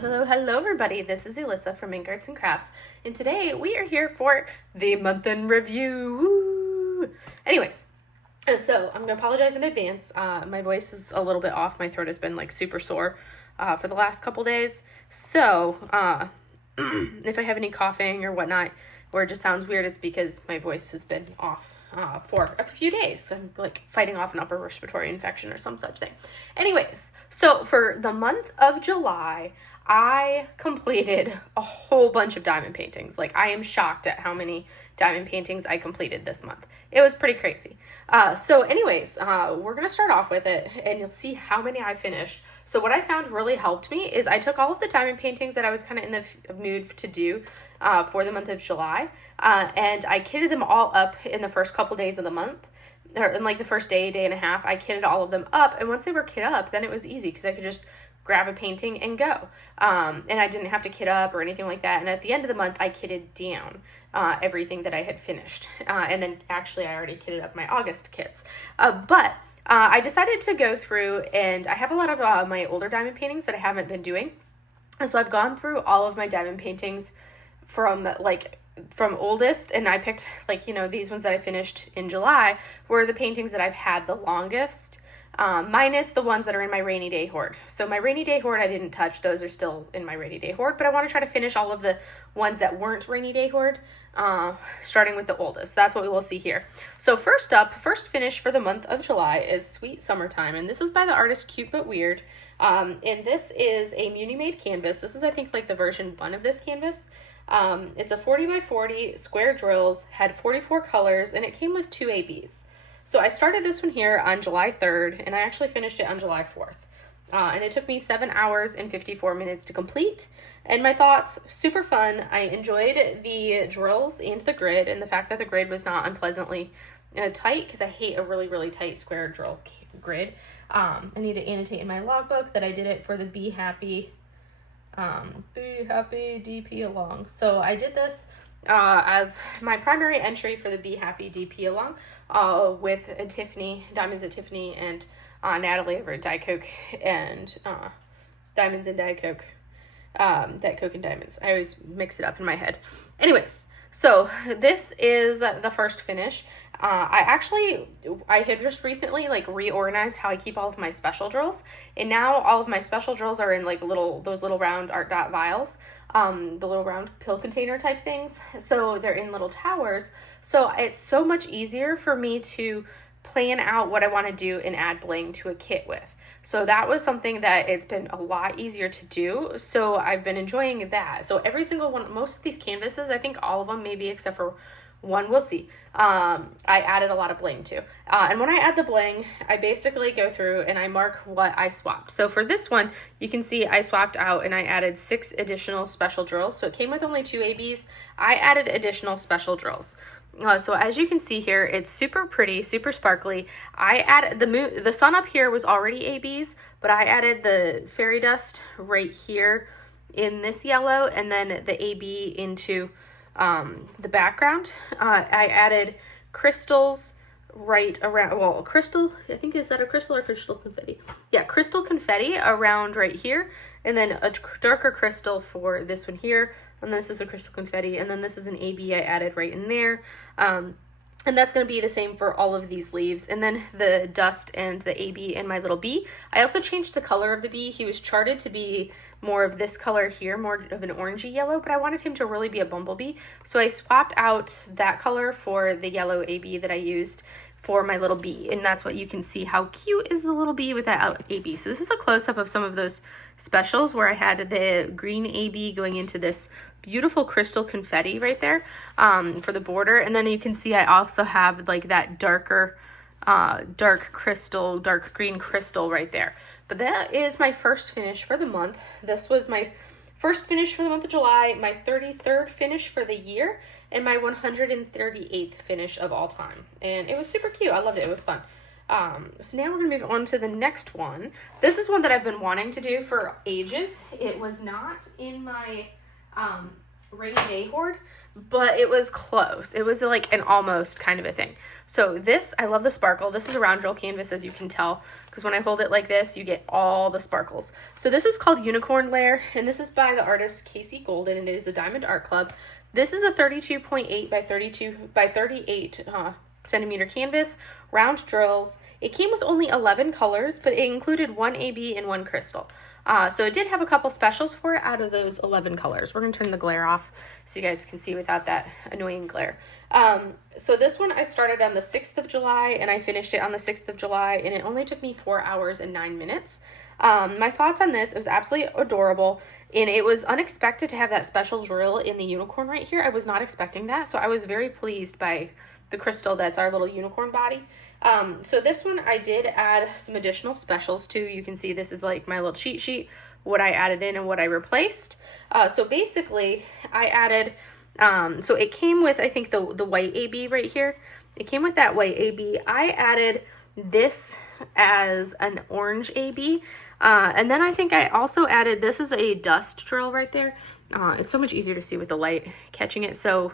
Hello everybody. This is Alyssa from Ink Arts and Crafts, and today we are here for the month in review. Woo! Anyways, so I'm gonna apologize in advance. My voice is a little bit off. My throat has been like super sore for the last couple days. So if I have any coughing or whatnot, or it just sounds weird, it's because my voice has been off for a few days. I'm like fighting off an upper respiratory infection or some such thing. Anyways, so for the month of July, I completed a whole bunch of diamond paintings. Like, I am shocked at how many diamond paintings I completed this month. It was pretty crazy. So anyways, we're going to start off with it, and you'll see how many I finished. So what I found really helped me is I took all of the diamond paintings that I was kind of in the mood to do for the month of July, and I kitted them all up in the first couple days of the month. Or in like the first day and a half, I kitted all of them up, and once they were kit up, then it was easy because I could just grab a painting and go. And I didn't have to kit up or anything like that. And at the end of the month, I kitted down everything that I had finished. And then actually I already kitted up my August kits. But I decided to go through, and I have a lot of my older diamond paintings that I haven't been doing. And so I've gone through all of my diamond paintings from oldest, and I picked, like, you know, these ones that I finished in July were the paintings that I've had the longest, minus the ones that are in my rainy day hoard. So my rainy day hoard I didn't touch. Those are still in my rainy day hoard, but I want to try to finish all of the ones that weren't rainy day hoard, starting with the oldest. That's what we will see here. So first finish for the month of July is Sweet Summertime, and this is by the artist Cute But Weird. And this is a Muni made canvas. This is, I think, like the version 1 of this canvas. It's a 40 by 40 square drills, had 44 colors, and it came with 2 ABs. So I started this one here on July 3rd, and I actually finished it on July 4th. And it took me 7 hours and 54 minutes to complete. And my thoughts, super fun. I enjoyed the drills and the grid, and the fact that the grid was not unpleasantly tight, because I hate a really, really tight square drill grid. I need to annotate in my logbook that I did it for the Be Happy DP Along. So I did this as my primary entry for the Be Happy DP Along with Tiffany, Diamonds at Tiffany, and Natalie over at Diet Coke, and Diamonds and Diet Coke, Diet Coke and Diamonds. I always mix it up in my head. Anyways, so this is the first finish. I had just recently like reorganized how I keep all of my special drills, and now all of my special drills are in like those little round art dot vials, the little round pill container type things. So they're in little towers. So it's so much easier for me to plan out what I want to do and add bling to a kit with. So that was something that it's been a lot easier to do. So I've been enjoying that. So every single one, most of these canvases, I think all of them, maybe except for one, we'll see, I added a lot of bling to. And when I add the bling, I basically go through and I mark what I swapped. So for this one, you can see I swapped out and I added 6 additional special drills. So it came with only 2 ABs. I added additional special drills. So as you can see here, it's super pretty, super sparkly. I added the sun up here was already ABs, but I added the fairy dust right here in this yellow, and then the AB into the background. I added crystals right around, well, crystal, I think, is that a crystal or crystal confetti? Yeah, crystal confetti around right here, and then a darker crystal for this one here, and this is a crystal confetti, and then this is an AB I added right in there. And that's going to be the same for all of these leaves. And then the dust and the AB and my little bee. I also changed the color of the bee. He was charted to be more of this color here, more of an orangey yellow, but I wanted him to really be a bumblebee. So I swapped out that color for the yellow AB that I used for my little bee. And that's what you can see. How cute is the little bee with that AB. So this is a close-up of some of those specials where I had the green AB going into this beautiful crystal confetti right there for the border. And then you can see I also have like that darker dark green crystal right there. But that is my first finish for the month. This was my first finish for the month of July, my 33rd finish for the year, and my 138th finish of all time. And it was super cute. I loved it. It was fun. So now we're going to move on to the next one. This is one that I've been wanting to do for ages. It was not in my Rainy Day Hoard, but it was close. It was like an almost kind of a thing. So this, I love the sparkle. This is a round drill canvas, as you can tell, because when I hold it like this, you get all the sparkles. So this is called Unicorn Lair, and this is by the artist Kasey Golden, and it is a Diamond Art Club. This is a 32.8 by 32 by 38 centimeter canvas, round drills. It came with only 11 colors, but it included 1 AB and 1 crystal. So it did have a couple specials for it out of those 11 colors. We're going to turn the glare off so you guys can see without that annoying glare. So this one I started on the 6th of July and I finished it on the 6th of July, and it only took me 4 hours and 9 minutes. My thoughts on this, it was absolutely adorable, and it was unexpected to have that special drill in the unicorn right here. I was not expecting that, so I was very pleased by the crystal that's our little unicorn body. So this one I did add some additional specials to. You can see this is like my little cheat sheet, what I added in and what I replaced. So basically I added, so it came with, I think the white AB right here. It came with that white AB. I added this as an orange AB. And then I think I also added, this is a dust drill right there. It's so much easier to see with the light catching it. So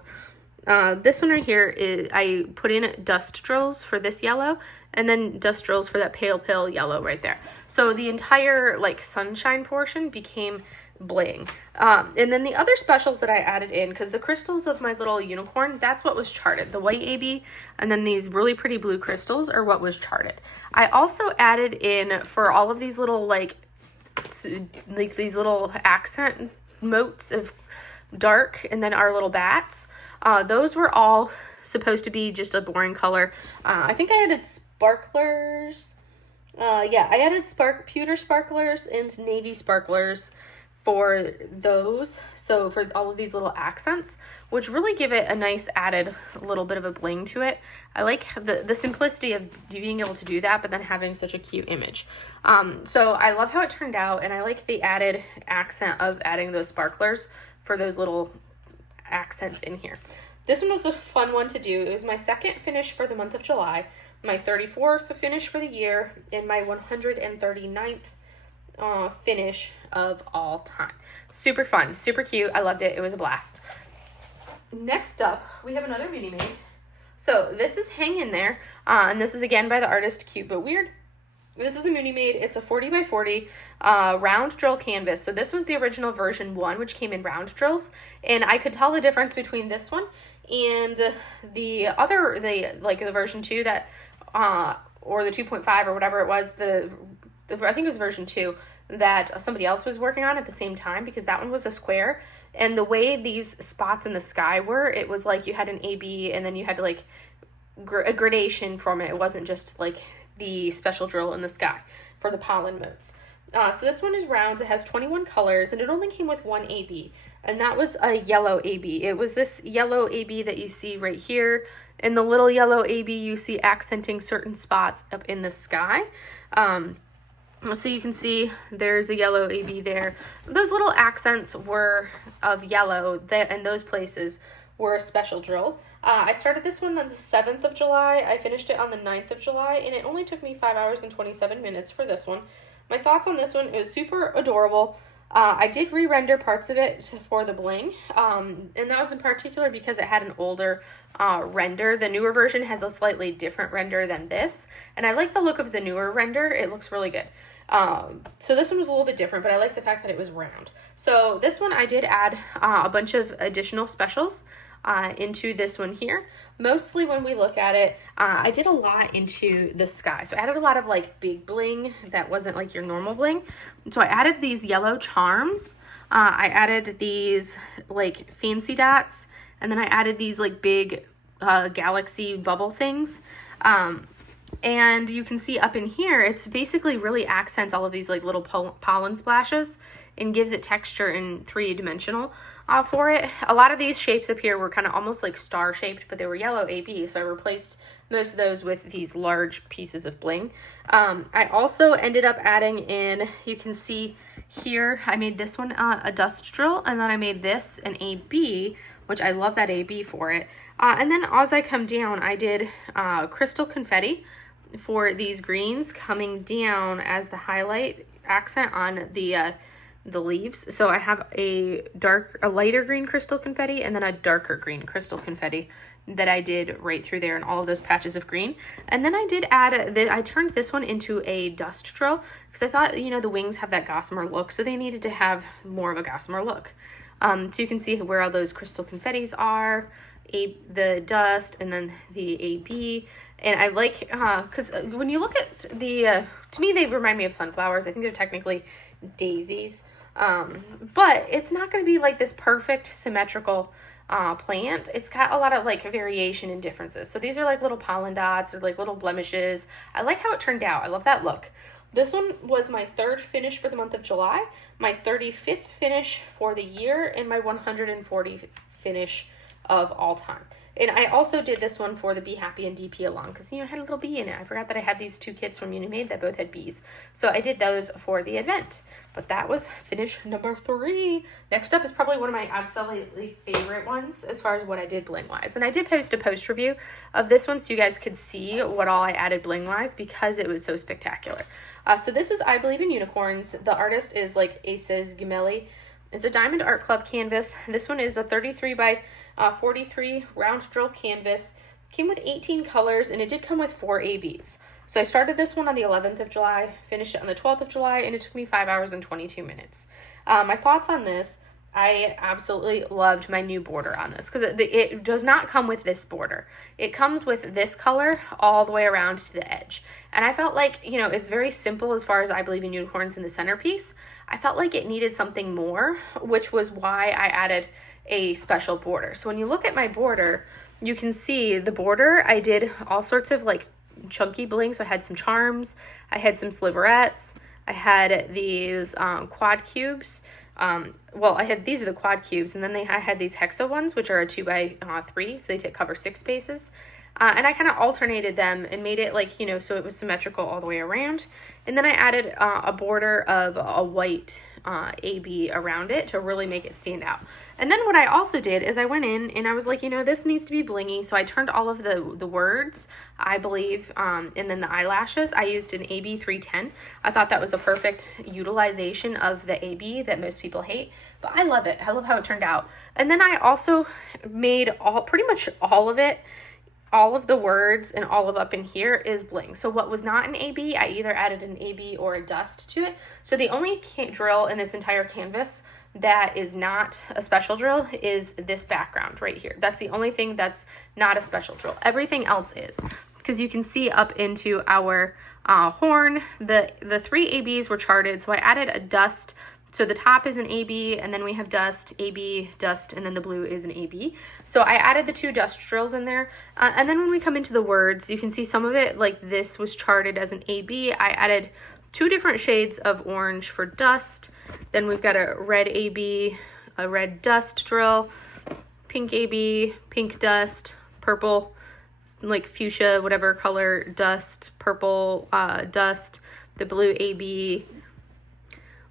this one right here is, I put in dust drills for this yellow, and then dust drills for that pale yellow right there. So the entire like sunshine portion became bling. And then the other specials that I added in, because the crystals of my little unicorn, that's what was charted. The white AB and then these really pretty blue crystals are what was charted. I also added in for all of these little like these little accent motes of dark, and then our little bats. Those were all supposed to be just a boring color. I think I added sparklers. Yeah, I added pewter sparklers and navy sparklers for those. So for all of these little accents, which really give it a nice added little bit of a bling to it. I like the simplicity of being able to do that, but then having such a cute image. So I love how it turned out, and I like the added accent of adding those sparklers for those little accents in here. This one was a fun one to do. It was my second finish for the month of July, my 34th finish for the year, and my 139th finish of all time. Super fun, super cute. I loved it. It was a blast. Next up, we have another mini made. So this is Hang In There, and this is again by the artist Cute But Weird. This is a mini made. It's a 40 by 40 round drill canvas. So this was the original version 1, which came in round drills, and I could tell the difference between this one and the other, the version 2 that or the 2.5 or whatever it was, I think it was version 2 that somebody else was working on at the same time, because that one was a square, and the way these spots in the sky were, it was like you had an AB and then you had like a gradation from it. It wasn't just like the special drill in the sky for the pollen motes. So this one is round. It has 21 colors, and it only came with 1 AB, and that was a yellow AB. It was this yellow AB that you see right here, and the little yellow AB you see accenting certain spots up in the sky. So you can see there's a yellow AB there. Those little accents were of yellow, and those places were a special drill. I started this one on the 7th of July. I finished it on the 9th of July, and it only took me 5 hours and 27 minutes for this one. My thoughts on this one, it was super adorable. I did re-render parts of it for the bling, and that was in particular because it had an older render. The newer version has a slightly different render than this, and I like the look of the newer render. It looks really good. So this one was a little bit different, but I like the fact that it was round. So this one I did add a bunch of additional specials into this one here. Mostly when we look at it, I did a lot into the sky. So I added a lot of like big bling that wasn't like your normal bling. So I added these yellow charms. I added these like fancy dots, and then I added these like big galaxy bubble things. And you can see up in here, it's basically really accents all of these like little pollen splashes and gives it texture in 3D for it. A lot of these shapes up here were kind of almost like star shaped, but they were yellow AB, so I replaced most of those with these large pieces of bling. I also ended up adding in, you can see here, I made this one a dust drill, and then I made this an AB, which I love that AB for it. And then as I come down, I did crystal confetti for these greens coming down as the highlight accent on the the leaves. So I have a lighter green crystal confetti and then a darker green crystal confetti that I did right through there in all of those patches of green. And then I did add, I turned this one into a dust drill because I thought, you know, the wings have that gossamer look, so they needed to have more of a gossamer look. So you can see where all those crystal confettis are, the dust, and then the AB. And I like, because when you look at the, to me, they remind me of sunflowers. I think they're technically daisies. But it's not going to be like this perfect symmetrical plant. It's got a lot of like variation and differences. So these are like little pollen dots or like little blemishes. I like how it turned out. I love that look. This one was my 3rd finish for the month of July, my 35th finish for the year, and my 140th finish of all time. And I also did this one for the Be Happy and DP along because, you know, I had a little bee in it. I forgot that I had these 2 kids from Unimade that both had bees. So I did those for the event. But that was finish number 3. Next up is probably one of my absolutely favorite ones as far as what I did bling-wise. And I did post a post review of this one so you guys could see what all I added bling-wise because it was so spectacular. So this is I Believe in Unicorns. The artist is like Aysezgicmeli. It's a Diamond Art Club canvas. This one is a 33 by 43 round drill canvas. Came with 18 colors and it did come with 4 ABs. So I started this one on the 11th of July, finished it on the 12th of July, and it took me 5 hours and 22 minutes. My thoughts on this, I absolutely loved my new border on this because it does not come with this border. It comes with this color all the way around to the edge. And I felt like, you know, it's very simple as far as I Believe in Unicorns in the centerpiece. I felt like it needed something more, which was why I added a special border. So when you look at my border, you can see the border, I did all sorts of like chunky bling. So I had some charms, I had some sliverettes, I had these quad cubes. These are the quad cubes, and then I had these hexa ones, which are a 2 by 3, so they cover 6 spaces. And I kind of alternated them and made it like, you know, so it was symmetrical all the way around. And then I added a border of a white AB around it to really make it stand out. And then what I also did is I went in and I was like, you know, this needs to be blingy. So I turned all of the words, I believe, and then the eyelashes. I used an AB 310. I thought that was a perfect utilization of the AB that most people hate, but I love it. I love how it turned out. And then I also made pretty much all of it. All of the words and all of up in here is bling. So what was not an AB, I either added an AB or a dust to it. So the only drill in this entire canvas that is not a special drill is this background right here. That's the only thing that's not a special drill. Everything else is. Because you can see up into our horn, the 3 ABs were charted. So I added a dust. So the top is an AB, and then we have dust, AB, dust, and then the blue is an AB. So I added the 2 dust drills in there. And then when we come into the words, you can see some of it, like this was charted as an AB. I added 2 different shades of orange for dust. Then we've got a red AB, a red dust drill, pink AB, pink dust, purple, like fuchsia, whatever color, dust, purple dust, the blue AB,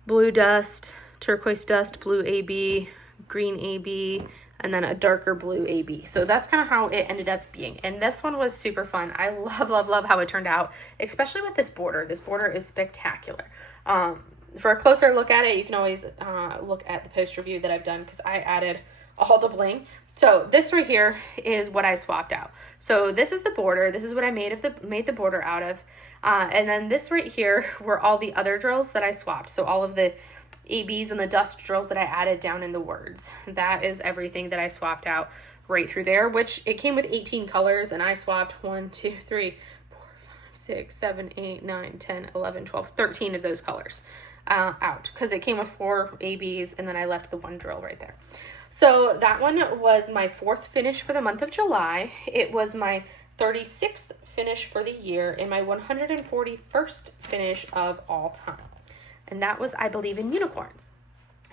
blue dust, turquoise dust, blue AB, green AB, and then a darker blue AB. So that's kind of how it ended up being. And this one was super fun. I love, love, love how it turned out, especially with this border. This border is spectacular. For a closer look at it, you can always look at the post review that I've done because I added all the bling. So this right here is what I swapped out. So this is the border. This is what I made the border out of. And then this right here were all the other drills that I swapped. So all of the ABs and the dust drills that I added down in the words. That is everything that I swapped out right through there, which it came with 18 colors, and I swapped 1, 2, 3, 4, 5, 6, 7, 8, 9, 10, 11, 12, 13 of those colors out because it came with 4 ABs, and then I left the 1 drill right there. So that one was my 4th finish for the month of July. It was my 36th finish for the year and my 141st finish of all time. And that was I Believe in Unicorns.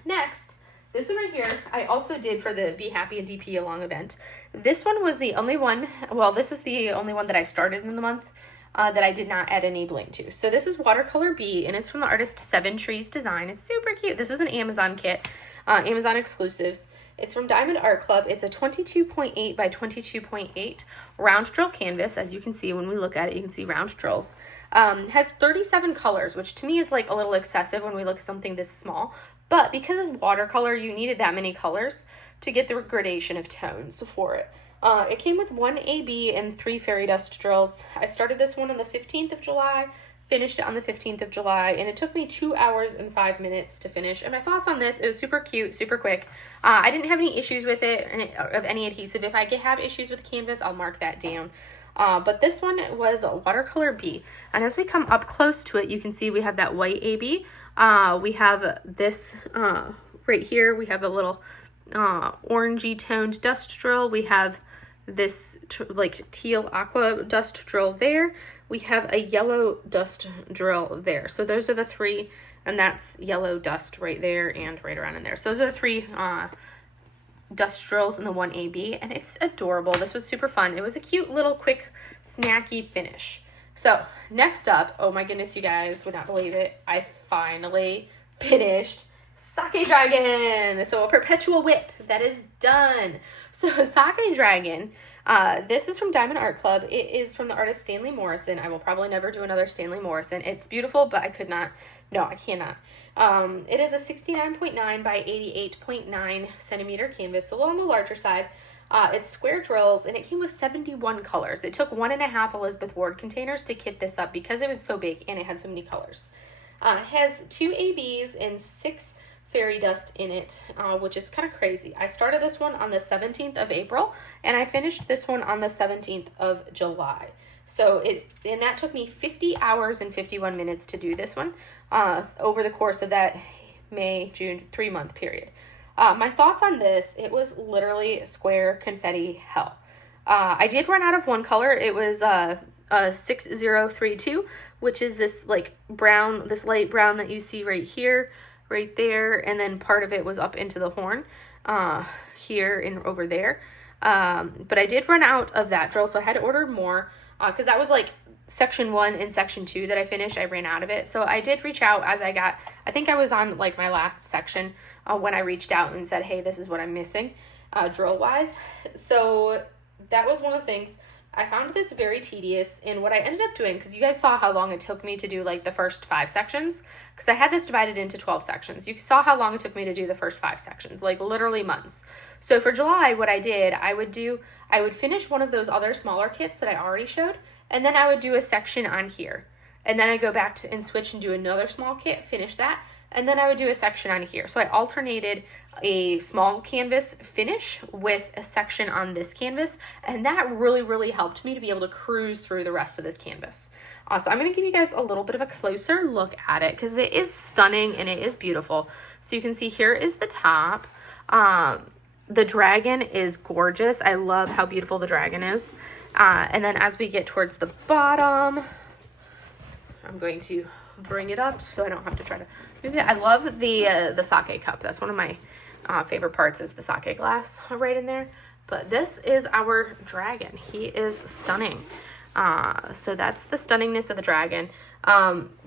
Next, this one right here, I also did for the Be Happy and DP Along event. This one was the only one, well, this is the only one that I started in the month that I did not add any bling to. So this is Watercolor B, and it's from the artist 7 Trees Design. It's super cute. This was an Amazon kit, Amazon exclusives. It's from Diamond Art Club. It's a 22.8 by 22.8 round drill canvas. As you can see, when we look at it, you can see round drills. Has 37 colors, which to me is like a little excessive when we look at something this small. But because it's watercolor, you needed that many colors to get the gradation of tones for it. It came with 1 AB and 3 fairy dust drills. I started this one on the 15th of July, finished it on the 15th of July, and it took me 2 hours and 5 minutes to finish. And my thoughts on this, it was super cute, super quick. I didn't have any issues with it, of any adhesive. If I have issues with canvas, I'll mark that down. But this one was Watercolor B. And as we come up close to it, you can see we have that white AB. We have this right here. We have a little orangey toned dust drill. We have this like teal aqua dust drill there. We have a yellow dust drill there. So those are the 3, and that's yellow dust right there and right around in there. So those are the 3 dust drills in the 1 AB, and it's adorable. This was super fun. It was a cute little quick snacky finish. So next up, oh my goodness, you guys would not believe it, I finally finished Sake Dragon. So a perpetual whip that is done. So Sake Dragon, this is from Diamond Art Club. It is from the artist Stanley Morrison. I will probably never do another Stanley Morrison. It's beautiful, but I cannot. It is a 69.9 by 88.9 centimeter canvas, so a little on the larger side. It's square drills, and it came with 71 colors. It took 1.5 Elizabeth Ward containers to kit this up because it was so big and it had so many colors. It has 2 ABs and 6 fairy dust in it, which is kind of crazy. I started this one on the 17th of April, and I finished this one on the 17th of July. So and that took me 50 hours and 51 minutes to do this one over the course of that May, June 3-month period. My thoughts on this, it was literally square confetti hell. I did run out of one color. It was a 6032, which is this like brown, this light brown that you see right here, right there, and then part of it was up into the horn here and over there. But I did run out of that drill, so I had to order more because that was like section 1 and section 2 that I finished. I ran out of it, so I did reach out as I got, I think I was on like my last section when I reached out and said, hey, this is what I'm missing drill wise. So that was one of the things. I found this very tedious, and what I ended up doing, because you guys saw how long it took me to do like the first 5 sections, because I had this divided into 12 sections. You saw how long it took me to do the first 5 sections, like literally months. So for July, what I did, I would finish one of those other smaller kits that I already showed, and then I would do a section on here. And then I go back to and switch and do another small kit, finish that, and then I would do a section on here. So I alternated a small canvas finish with a section on this canvas, and that really, really helped me to be able to cruise through the rest of this canvas. So I'm going to give you guys a little bit of a closer look at it because it is stunning and it is beautiful. So you can see here is the top. The dragon is gorgeous. I love how beautiful the dragon is. And then as we get towards the bottom, I'm going to bring it up so I don't have to try to move it. I love the sake cup. That's one of my favorite parts is the sake glass right in there. But this is our dragon. He is stunning. So that's the stunningness of the dragon.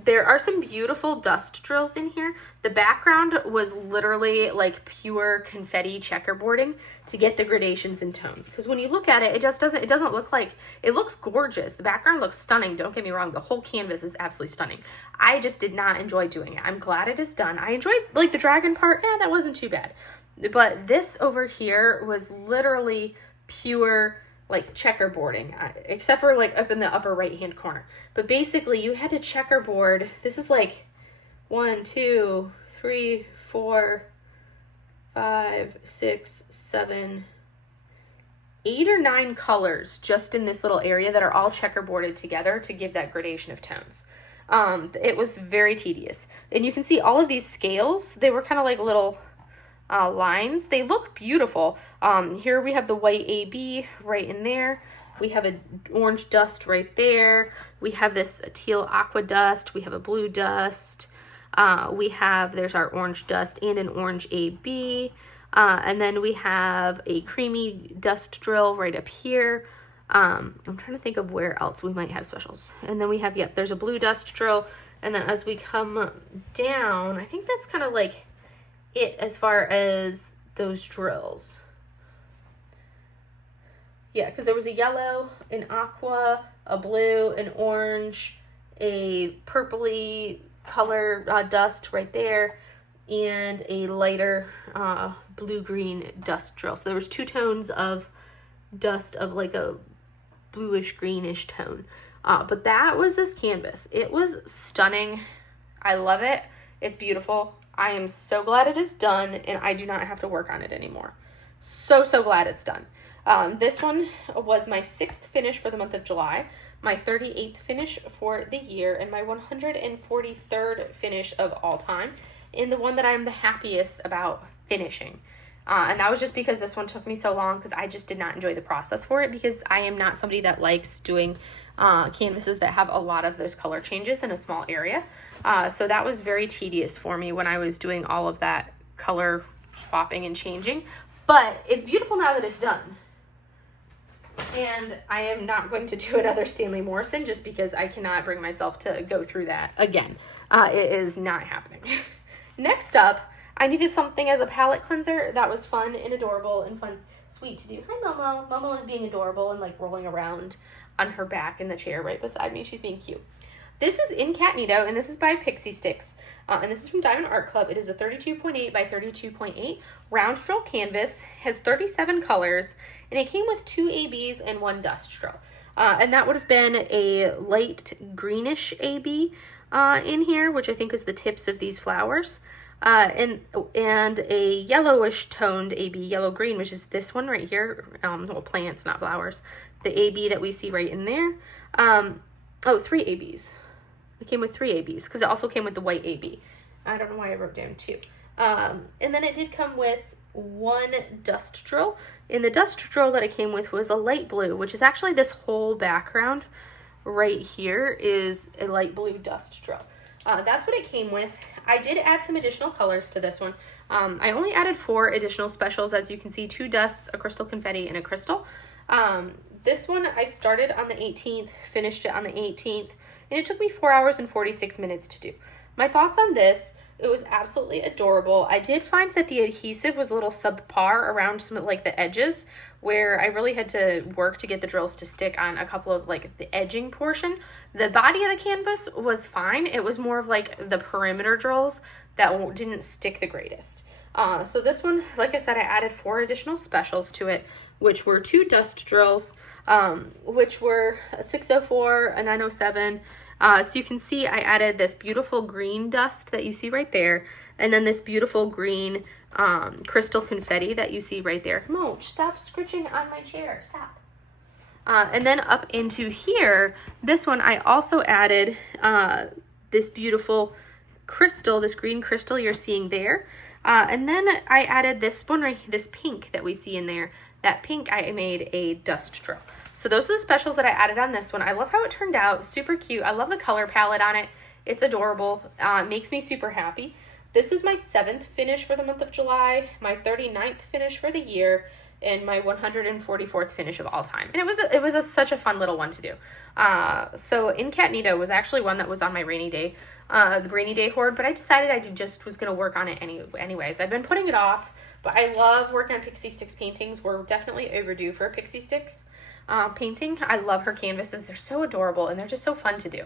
There are some beautiful dust drills in here. The background was literally like pure confetti checkerboarding to get the gradations and tones. Because when you look at it, it doesn't look like, it looks gorgeous. The background looks stunning. Don't get me wrong. The whole canvas is absolutely stunning. I just did not enjoy doing it. I'm glad it is done. I enjoyed like the dragon part. Yeah, that wasn't too bad. But this over here was literally pure like checkerboarding, except for like up in the upper right hand corner. But basically you had to checkerboard. This is like 1, 2, 3, 4, 5, 6, 7, 8 or 9 colors just in this little area that are all checkerboarded together to give that gradation of tones. It was very tedious. And you can see all of these scales, they were kind of like little lines. They look beautiful. Here we have the white AB right in there. We have an orange dust right there. We have this teal aqua dust. We have a blue dust. There's our orange dust and an orange AB. And then we have a creamy dust drill right up here. I'm trying to think of where else we might have specials. And then we have, there's a blue dust drill. And then as we come down, I think that's kind of like it as far as those drills. Yeah, because there was a yellow, an aqua, a blue, an orange, a purpley color dust right there, and a lighter blue-green dust drill. So there was 2 tones of dust of like a bluish greenish tone. But that was this canvas. It was stunning. I love it. It's beautiful. I am so glad it is done and I do not have to work on it anymore. So glad it's done. This one was my 6th finish for the month of July, my 38th finish for the year, and my 143rd finish of all time, and the one that I'm the happiest about finishing. And that was just because this one took me so long, because I just did not enjoy the process for it, because I am not somebody that likes doing canvases that have a lot of those color changes in a small area. So that was very tedious for me when I was doing all of that color swapping and changing. But it's beautiful now that it's done. And I am not going to do another Stanley Morrison just because I cannot bring myself to go through that again. It is not happening. Next up, I needed something as a palette cleanser that was fun and adorable and fun, sweet to do. Hi, Momo. Momo is being adorable and like rolling around on her back in the chair right beside me. She's being cute. This is Incognito, and this is by Pixie Sticks. And this is from Diamond Art Club. It is a 32.8 by 32.8 round drill canvas, has 37 colors, and it came with 2 ABs and 1 dust drill. And that would have been a light greenish AB in here, which I think is the tips of these flowers. And a yellowish toned AB, yellow-green, which is this one right here. Well, plants, not flowers. The AB that we see right in there. 3 ABs. It came with 3 ABs because it also came with the white AB. I don't know why I wrote down 2. And then it did come with 1 dust drill. And the dust drill that it came with was a light blue, which is actually this whole background right here is a light blue dust drill. That's what it came with. I did add some additional colors to this one. I only added 4 additional specials, as you can see, 2 dusts, a crystal confetti, and a crystal. This one I started on the 18th, finished it on the 18th, and it took me 4 hours and 46 minutes to do. My thoughts on this, it was absolutely adorable. I did find that the adhesive was a little subpar around some like the edges, where I really had to work to get the drills to stick on a couple of like the edging portion. The body of the canvas was fine. It was more of like the perimeter drills that didn't stick the greatest. So this one, like I said, I added 4 additional specials to it, which were 2 dust drills, which were a 604, a 907. So you can see I added this beautiful green dust that you see right there, and then this beautiful green crystal confetti that you see right there. Moch, stop scritching on my chair, stop. And then up into here, this one I also added this beautiful crystal, this green crystal you're seeing there. And then I added this one right here, this pink that we see in there. That pink I made a dust drill. So those are the specials that I added on this one. I love how it turned out, super cute. I love the color palette on it. It's adorable, makes me super happy. This was my 7th finish for the month of July, my 39th finish for the year, and my 144th finish of all time. And it was such a fun little one to do. So Incognito was actually one that was on my rainy day hoard, but I decided I just was going to work on it anyways. I've been putting it off, but I love working on Pixie Sticks paintings. We're definitely overdue for a Pixie Sticks painting. I love her canvases. They're so adorable and they're just so fun to do.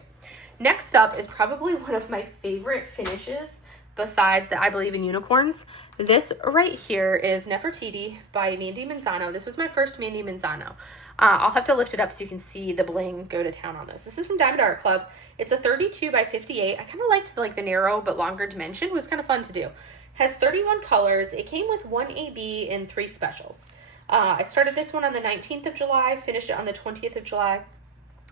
Next up is probably one of my favorite finishes besides the I Believe in Unicorns. This right here is Nefertiti by Mandy Manzano. This was my first Mandy Manzano. I'll have to lift it up so you can see the bling go to town on this. This is from Diamond Art Club. It's a 32 by 58. I kind of liked the narrow but longer dimension. It was kind of fun to do. Has 31 colors. It came with 1 AB and 3 specials. I started this one on the 19th of July, finished it on the 20th of July,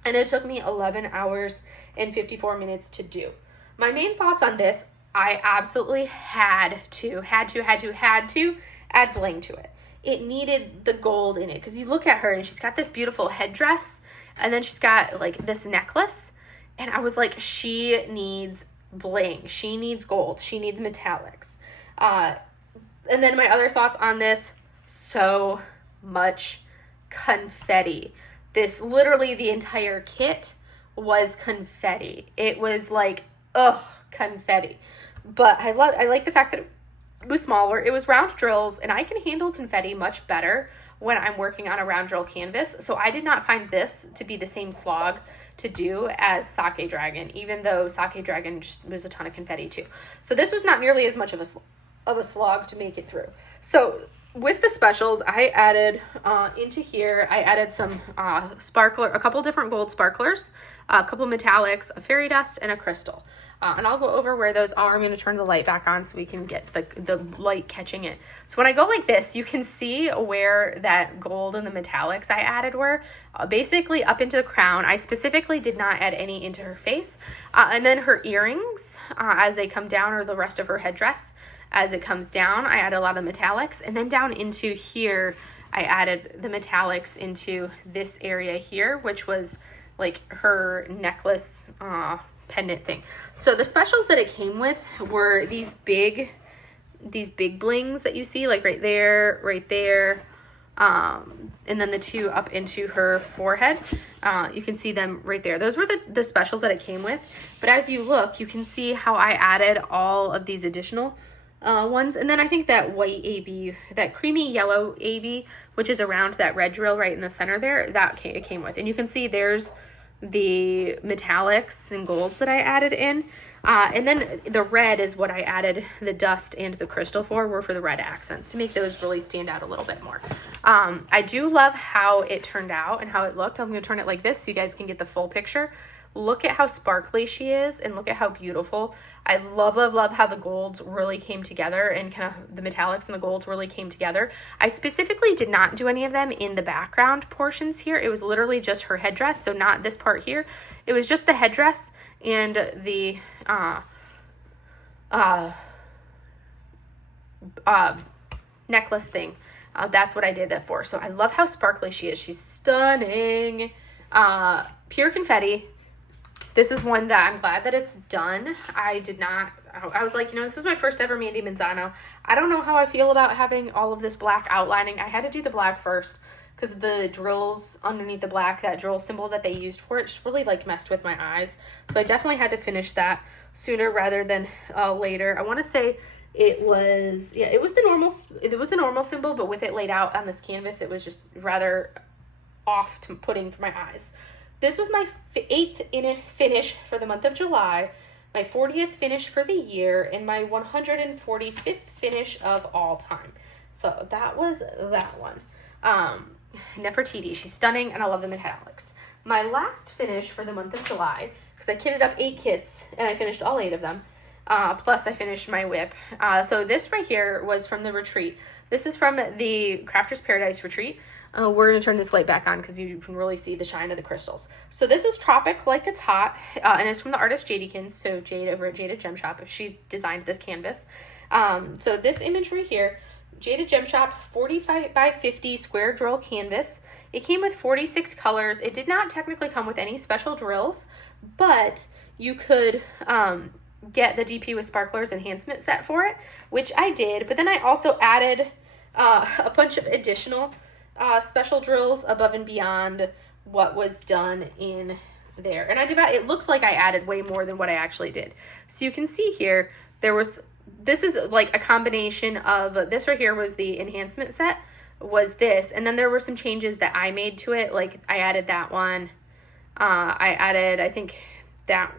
and it took me 11 hours and 54 minutes to do. My main thoughts on this, I absolutely had to add bling to it. It needed the gold in it, because you look at her and she's got this beautiful headdress, and then she's got like this necklace, and I was like, she needs bling, she needs gold, she needs metallics. And then my other thoughts on this, so much confetti. This, literally the entire kit was confetti. It was like, confetti. But I like the fact that it was smaller. It was round drills, and I can handle confetti much better when I'm working on a round drill canvas. So I did not find this to be the same slog to do as Sake Dragon, even though Sake Dragon just was a ton of confetti too. So this was not nearly as much of a slog to make it through. So with the specials, I added into here, I added some a couple different gold sparklers, a couple metallics, a fairy dust, and a crystal. And I'll go over where those are. I'm going to turn the light back on so we can get the light catching it. So when I go like this, you can see where that gold and the metallics I added were. Basically up into the crown. I specifically did not add any into her face. And then her earrings as they come down, or the rest of her headdress as it comes down, I added a lot of metallics. And then down into here, I added the metallics into this area here, which was like her necklace pendant thing. So the specials that it came with were these big blings that you see, like right there, and then the two up into her forehead. You can see them right there. Those were the specials that it came with. But as you look, you can see how I added all of these additional ones. And then I think that white AB, that creamy yellow AB, which is around that red drill right in the center there, it came with. And you can see there's the metallics and golds that I added in. And then the red is what I added the dust and the crystal were for the red accents, to make those really stand out a little bit more. I do love how it turned out and how it looked. I'm going to turn it like this so you guys can get the full picture. Look at how sparkly she is, and look at how beautiful. I love, love, love how the golds really came together, and kind of the metallics and the golds really came together. I specifically did not do any of them in the background portions here. It was literally just her headdress, so not this part here. It was just the headdress and the necklace thing. That's what I did that for. So I love how sparkly she is. She's stunning. Pure confetti. This is one that I'm glad that it's done. I was like, this was my first ever Mandy Manzano. I don't know how I feel about having all of this black outlining. I had to do the black first because the drills underneath the black, that drill symbol that they used for it, just really like messed with my eyes. So I definitely had to finish that sooner rather than later. I want to say it was the normal symbol, but with it laid out on this canvas, it was just rather off to putting for my eyes. This was my 8th finish for the month of July, my 40th finish for the year, and my 145th finish of all time. So that was that one. Nefertiti, she's stunning, and I love the metallics. My last finish for the month of July, because I kitted up 8 kits, and I finished all 8 of them, plus I finished my whip. So this right here was from the retreat. This is from the Crafter's Paradise retreat. We're going to turn this light back on because you can really see the shine of the crystals. So this is Tropic Like It's Hot, and it's from the artist Jadykins, so Jade over at Jaded Gem Shop. She's designed this canvas. So this image right here, Jaded Gem Shop 45 by 50 square drill canvas. It came with 46 colors. It did not technically come with any special drills, but you could get the DP with Sparklers enhancement set for it, which I did. But then I also added a bunch of additional special drills above and beyond what was done in there. And it looks like I added way more than what I actually did. So you can see here, this is like a combination of, this right here was the enhancement set, was this, and then there were some changes that I made to it, like I added that one, I added, I think, that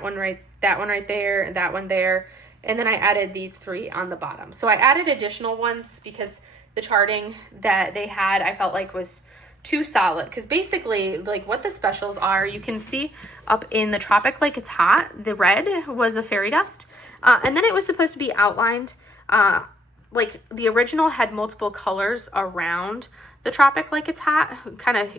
one right there, and that one there, and then I added these 3 on the bottom. So I added additional ones because the charting that they had, I felt like was too solid, because basically like what the specials are, you can see up in the Tropic Like It's Hot, the red was a fairy dust, and then it was supposed to be outlined, like the original had multiple colors around the Tropic Like It's Hot, kind of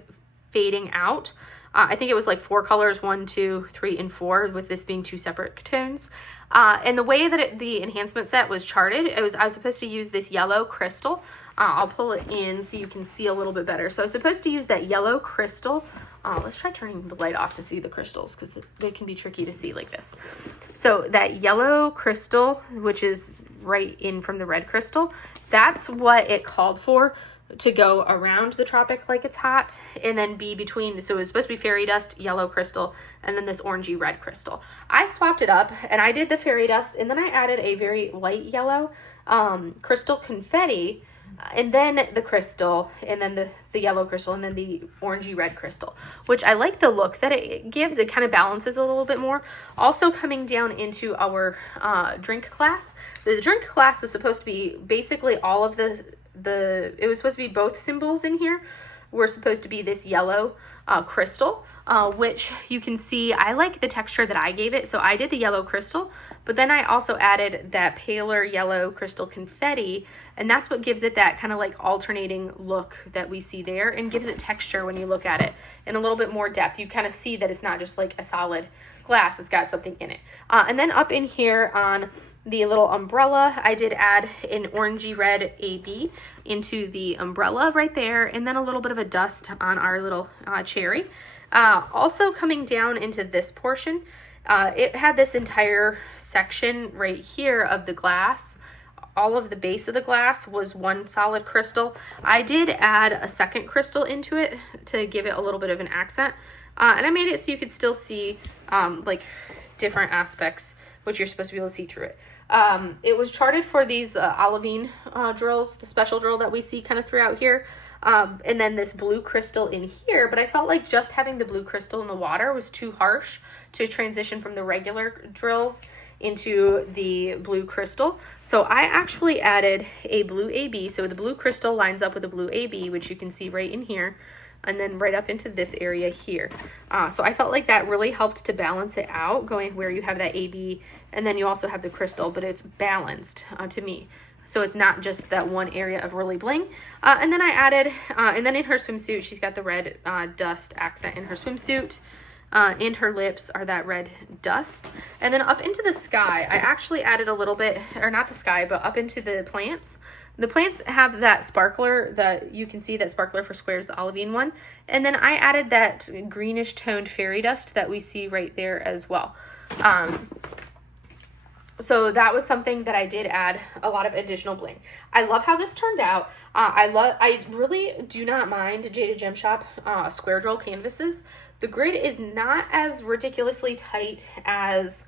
fading out. I think it was like 4 colors, 1, 2, 3, and 4, with this being 2 separate tones. And the way that the enhancement set was charted, I was supposed to use this yellow crystal. I'll pull it in so you can see a little bit better. So I was supposed to use that yellow crystal. Let's try turning the light off to see the crystals, because they can be tricky to see like this. So that yellow crystal, which is right in from the red crystal, that's what it called for to go around the Tropic Like It's Hot, and then be between. So it was supposed to be fairy dust, yellow crystal, and then this orangey red crystal. I swapped it up and I did the fairy dust, and then I added a very light yellow crystal confetti and then the crystal, and then the yellow crystal, and then the orangey red crystal, which I like the look that it gives. It kind of balances a little bit more. Also coming down into our drink glass. The drink glass was supposed to be basically all of it was supposed to be both symbols in here were supposed to be this yellow crystal, which you can see, I like the texture that I gave it. So I did the yellow crystal, but then I also added that paler yellow crystal confetti, and that's what gives it that kind of like alternating look that we see there, and gives it texture when you look at it and a little bit more depth. You kind of see that it's not just like a solid glass, it's got something in it. And then up in here on the little umbrella, I did add an orangey red AB into the umbrella right there, and then a little bit of a dust on our little cherry. Also coming down into this portion, it had this entire section right here of the glass. All of the base of the glass was one solid crystal. I did add a second crystal into it to give it a little bit of an accent, and I made it so you could still see like different aspects, which you're supposed to be able to see through it. It was charted for these olivine drills, the special drill that we see kind of throughout here, and then this blue crystal in here, but I felt like just having the blue crystal in the water was too harsh to transition from the regular drills into the blue crystal. So I actually added a blue AB. So the blue crystal lines up with the blue AB, which you can see right in here, and then right up into this area here. So I felt like that really helped to balance it out, going where you have that AB and then you also have the crystal, but it's balanced to me. So it's not just that one area of really bling. And then I added, and then in her swimsuit, she's got the red dust accent in her swimsuit. And her lips are that red dust. And then up into the sky, I actually added a little bit, or not the sky, but up into the plants. The plants have that sparkler that you can see, that sparkler for squares, the olivine one. And then I added that greenish toned fairy dust that we see right there as well. So that was something that I did add a lot of additional bling. I love how this turned out. I really do not mind Jaded Gem Shop square drill canvases. The grid is not as ridiculously tight as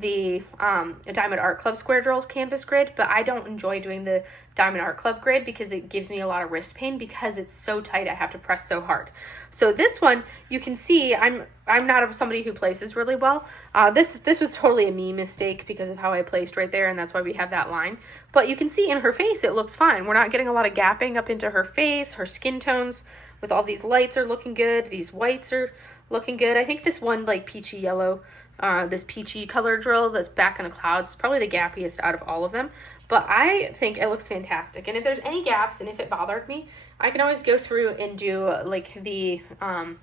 the Diamond Art Club square drill canvas grid, but I don't enjoy doing the Diamond Art Club grid because it gives me a lot of wrist pain because it's so tight. I have to press so hard. So this one, you can see I'm not somebody who places really well. This was totally a me mistake because of how I placed right there, and that's why we have that line. But you can see in her face, it looks fine. We're not getting a lot of gapping up into her face. Her skin tones with all these lights are looking good. These whites are looking good. I think this one like peachy yellow, this peachy color drill that's back in the clouds is probably the gappiest out of all of them. But I think it looks fantastic. And if there's any gaps and if it bothered me, I can always go through and do like the, I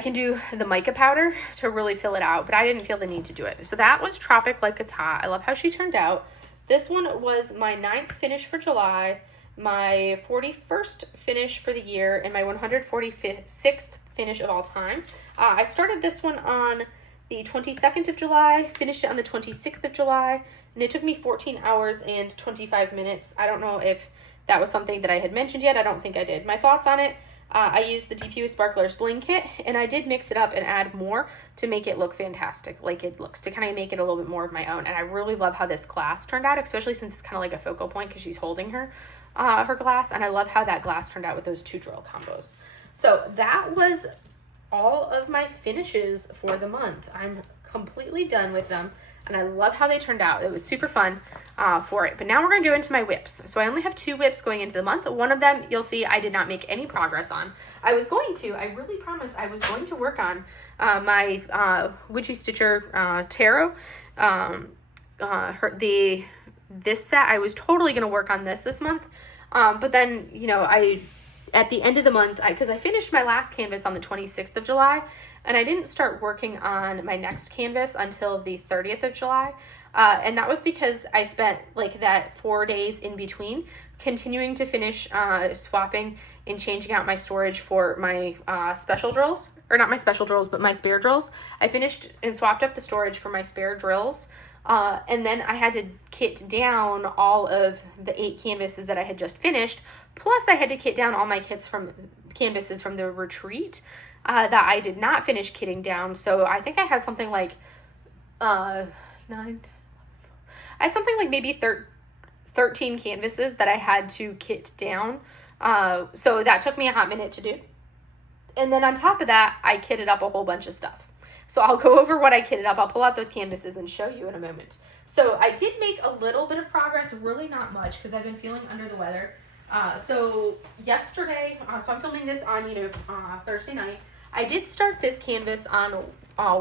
can do the mica powder to really fill it out, but I didn't feel the need to do it. So that was Tropic Like It's Hot. I love how she turned out. This one was my 9th finish for July, my 41st finish for the year, and my 146th finish of all time. I started this one on the 22nd of July, finished it on the 26th of July, and it took me 14 hours and 25 minutes. I don't know if that was something that I had mentioned yet. I don't think I did. My thoughts on it, I used the DP Sparklers Bling Kit, and I did mix it up and add more to make it look fantastic, like it looks, to kind of make it a little bit more of my own. And I really love how this glass turned out, especially since it's kind of like a focal point because she's holding her glass, and I love how that glass turned out with those two drill combos. So that was all of my finishes for the month. I'm completely done with them, and I love how they turned out. It was super fun for it. But now we're going to go into my whips. So I only have 2 whips going into the month. One of them, you'll see, I did not make any progress on. I really promised I was going to work on my Witchy Stitcher Tarot. This set, I was totally going to work on this month. But then, you know, at the end of the month, because I finished my last canvas on the 26th of July, and I didn't start working on my next canvas until the 30th of July. And that was because I spent like that 4 days in between continuing to finish swapping and changing out my storage for my special drills, or not my special drills, but my spare drills. I finished and swapped up the storage for my spare drills. And then I had to kit down all of the 8 canvases that I had just finished. Plus I had to kit down all my canvases from the retreat that I did not finish kitting down. So I think I had something like maybe 13 canvases that I had to kit down. So that took me a hot minute to do. And then on top of that, I kitted up a whole bunch of stuff. So I'll go over what I kitted up. I'll pull out those canvases and show you in a moment. So I did make a little bit of progress, really not much, because I've been feeling under the weather. So yesterday, so I'm filming this on, Thursday night. I did start this canvas on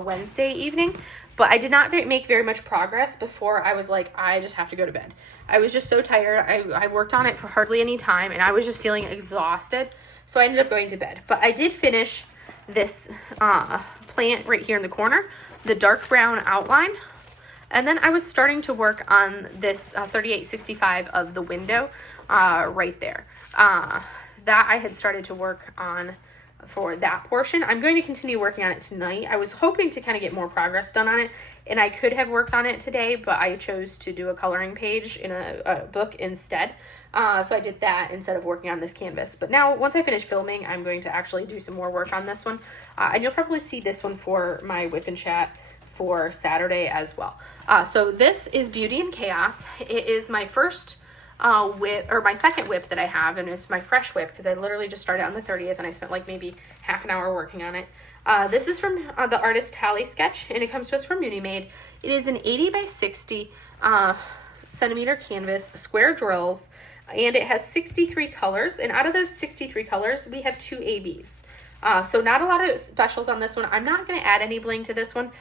Wednesday evening, but I did not make very much progress before I was like, I just have to go to bed. I was just so tired. I worked on it for hardly any time, and I was just feeling exhausted. So I ended up going to bed. But I did finish this plant right here in the corner, the dark brown outline. And then I was starting to work on this 3865 of the window right there. That I had started to work on for that portion. I'm going to continue working on it tonight. I was hoping to kind of get more progress done on it, and I could have worked on it today, but I chose to do a coloring page in a book instead. So I did that instead of working on this canvas. But now, once I finish filming, I'm going to actually do some more work on this one. And you'll probably see this one for my whip and chat for Saturday as well. So this is Beauty and Chaos. It is my first whip, or my second whip that I have, and it's my fresh whip because I literally just started on the 30th and I spent like maybe half an hour working on it. This is from the artist Hallie Sketch, and it comes to us from Mermaid. It is an 80 by 60 centimeter canvas, square drills, and it has 63 colors, and out of those 63 colors, we have 2 ABs. So not a lot of specials on this one. I'm not going to add any bling to this one,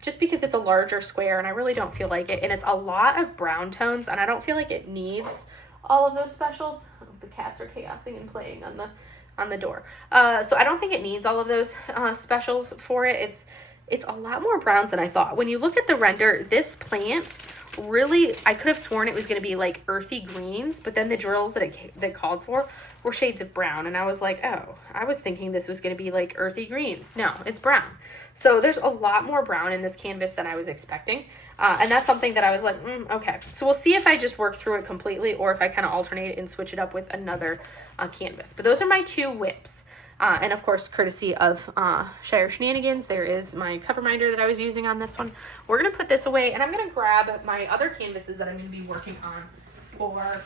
just because it's a larger square, and I really don't feel like it, and it's a lot of brown tones, and I don't feel like it needs all of those specials. The cats are chaosing and playing on the door. So I don't think it needs all of those specials for it. It's a lot more browns than I thought. When you look at the render, this plant really, I could have sworn it was going to be like earthy greens, but then the drills that called for were shades of brown, and I was like, oh, I was thinking this was going to be like earthy greens. No, it's brown. So there's a lot more brown in this canvas than I was expecting, and that's something that I was like, okay. So we'll see if I just work through it completely, or if I kind of alternate and switch it up with another canvas. But those are my 2 whips. And of course, courtesy of Shire Shenanigans, there is my cover minder that I was using on this one. We're going to put this away, and I'm going to grab my other canvases that I'm going to be working on for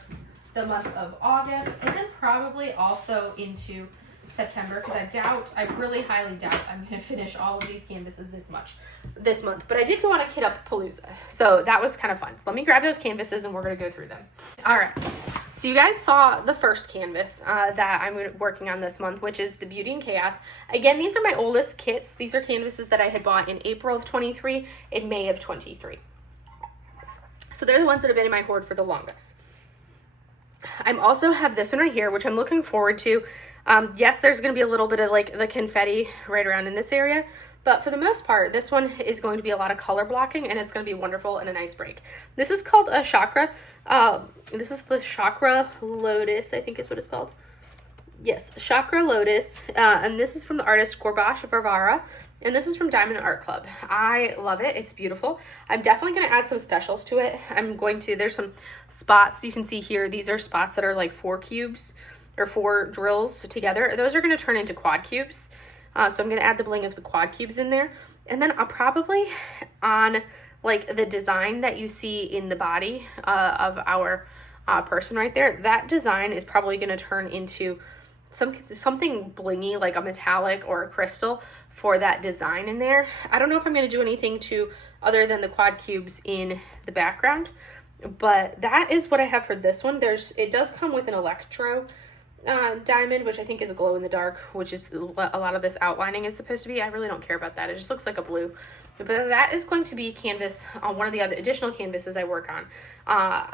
the month of August, and then probably also into September, because I really highly doubt I'm going to finish all of these canvases this month. But I did go on a kit up palooza, so that was kind of fun. So let me grab those canvases and we're going to go through them. All right, so you guys saw the first canvas that I'm working on this month, which is the Beauty and Chaos. Again, these are my oldest kits. These are canvases that I had bought in April of 23, in May of 23. So they're the ones that have been in my hoard for the longest. I also have this one right here, which I'm looking forward to. Yes, there's going to be a little bit of like the confetti right around in this area, but for the most part, this one is going to be a lot of color blocking, and it's going to be wonderful and a nice break. This is called a Chakra. This is the Chakra Lotus, I think is what it's called. Yes, Chakra Lotus, and this is from the artist Gorbash Varvara, and this is from Diamond Art Club. I love it. It's beautiful. I'm definitely going to add some specials to it. There's some spots you can see here. These are spots that are like 4 cubes or 4 drills together. Those are going to turn into quad cubes. So I'm going to add the bling of the quad cubes in there. And then I'll probably, on like the design that you see in the body of our person right there, that design is probably going to turn into something blingy, like a metallic or a crystal for that design in there. I don't know if I'm going to do anything other than the quad cubes in the background, but that is what I have for this one. It does come with an electro diamond, which I think is a glow in the dark, which is a lot of this outlining is supposed to be. I really don't care about that. It just looks like a blue. But that is going to be canvas on one of the other additional canvases I work on.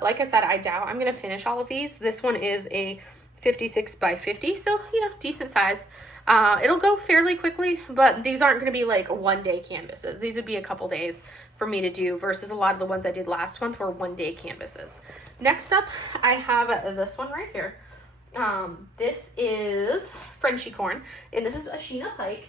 Like I said, I doubt I'm going to finish all of these. This one is a 56 by 50, so decent size. It'll go fairly quickly, but these aren't going to be like 1-day canvases. These would be a couple days for me to do, versus a lot of the ones I did last month were 1-day canvases. Next up, I have this one right here. This is Frenchie Corn, and this is a Sheena Pike.